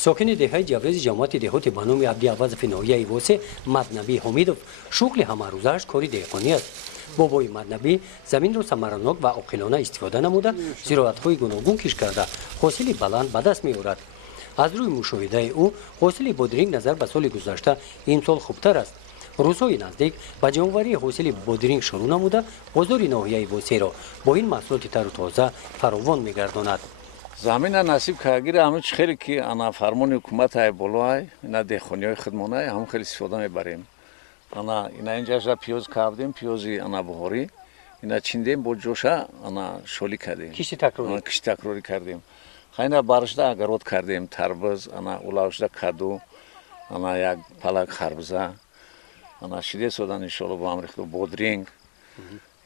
ساکن دهه جوریز جماعت دهات به نام عبدالعوض ناحیه واسه مدنبی حمیدوف شغل همروزش کاری دهقانی است. بابای مدنبی زمین را ثمرناک و عاقلانه استفاده نموده زراعت‌های گوناگون کش کرده حاصلی بلند به دست می‌آورد. از روی مشاهده او حاصل بادرینگ نظر به سال گذشته این سال خوبتر است. روزهای نزدیک به جمع‌آوری حاصل بادرینگ شروع نموده بازار ناحیه واسه را با این محصولات تر و تازه فراوان می‌گرداند. زمین نصیب کارگیر همه چی خیلی که انا فرمان حکومت های بالای اینا دهخونی‌های خدمانه هم خیلی استفاده می‌بریم. انا اینا اینجا پیاز کردیم پیازی انا بهاری اینا چیندیم با جوشا انا شولی کردیم کشتی تکراری کردیم خیلی بارشدا اگرود کردیم تربوز انا اولاوشدا کدو انا یک پلاک خربزه انا شیده سودان ان شاء الله با هم ریخت بادرینگ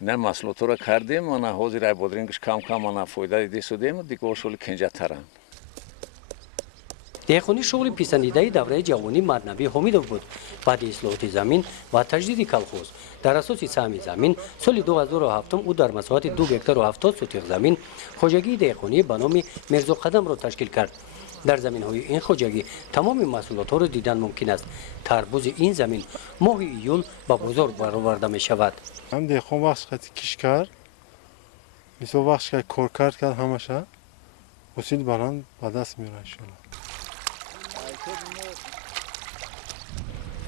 اینا محصولات رو کردیم انا حاضر بادرینگش کم کم انا فایده دیده سودیم دیگه شغل کنجا ترن دهقانی شغل پسندیده دوره جوانی مدنبی حمیدوف بود. بعد اصلاحات زمین و تجدید کلخوز در اساس سهم زمین سال 2007 او در مساحت 2 هکتار و 70 سوتیق زمین خواجگی دهقانی به نام میرزا قدم را تشکیل کرد. در زمین‌های این خواجگی تمام محصولات را دیدن ممکن است. تربوز این زمین ماه ایول به بازار برآورده می شود. هم دهقان وقت کش کرد مثلا وقت کار کرد همشه حاصل بلند به دست میاره ان شاء الله.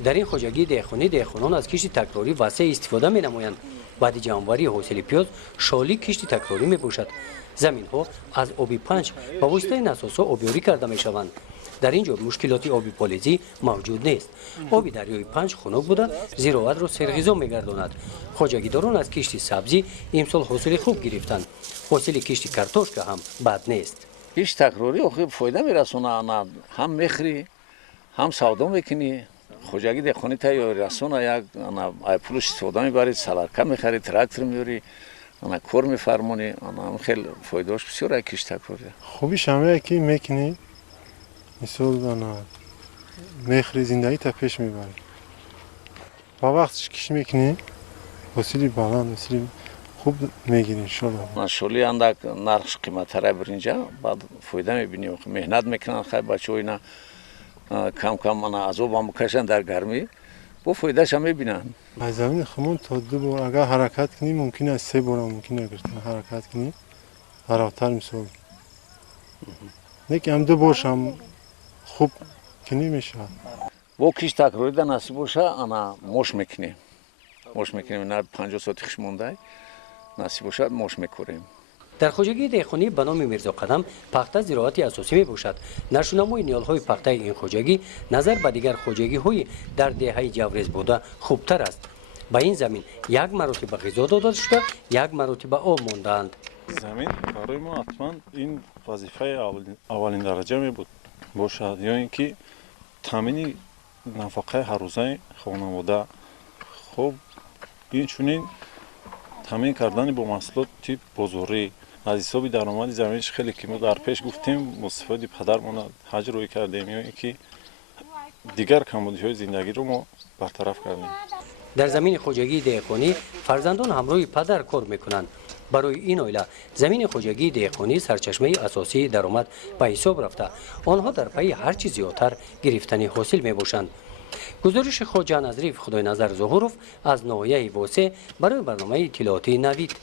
در این خواجگی دهقانی دهقانان از کشت تکراری وسیع استفاده می نمایند. بعد جمع‌آوری حاصل پیاز شالی کشت تکراری می باشد. زمین ها از آبی پنج با واسطه نساس‌ها آبیاری کرده می شوند. در اینجا مشکلاتی آبی پالیزی موجود نیست. آبی دریای پنج خنک بوده زراعت را سرغذا می گرداند. خواجگیداران از کشت سبزی امسال حاصل خوب گرفتند. حاصل کشت کارتوشکا هم بد نیست. کشت تکراری آخه فایده میرسونه هم میخری هم سودا میکنی خواجگی دهقانی تا رسونه یک انا پولش استفاده میبری سلارکا میخری تراکتور میاری انا کار میفرمونی انا خیلی فایدهش بسیار کشت تکراری خوبیش همه کی میکنی مثلا انا میخری زندگی تا پیش میبری با وقتش کش میکنی حاصلی بلند حاصلی خوب میگیری ان شاء الله. شغلی اندک نرخش قیمت تر برینجا بعد فایده میبینی مهنت میکنن خیلی بچه‌ها اینا کم کم انا عذاب هم میکشن در گرمی با فایدهش هم میبینن. از زمین خمون تا 2 بار اگر حرکت کنی ممکن است 3 بار ممکن است حرکت کنی راحت‌تر مثال هم 2 بارش هم خوب کنی میشه. با کشت تکراری در نصیب باشه انا مش میکنیم نه 50 ساعتش مونده نصیب باشه مش میکنیم. در خواجگی دهقانی به نام میرزا قدم پخته زراعتی اساسی می باشد. نشونمای نیالهای پخته این خواجگی نظر به دیگر خواجگی های در دهه جوریز بوده خوبتر است. به این زمین یک مرتبه غذا داده شده یک مرتبه آب ماندند. زمین برای ما حتما این وظیفه اولین درجه می بود باشد یا اینکه تامین نفقه هر روزه خانواده خوب این چنین تامین کردن با محصولات تیپ بازاری از حساب درآمد زمینش خیلی که ما در پیش گفتیم مستفاد پدرمون حج روی کردیم یا اینکه دیگر کمبودی‌های زندگی رو ما برطرف کردیم. در زمین خواجگی دهقانی فرزندان همراه پدر کار میکنند. برای این عائله زمین خواجگی دهقانی سرچشمه اساسی درآمد به حساب رفته. آنها در پی هر چیز زیادتر گرفتن حاصل میباشند. گزارش خواجه نظریف خدای نظر ظهوروف از ناحیه واسه برای برنامه اطلاعاتی نوید.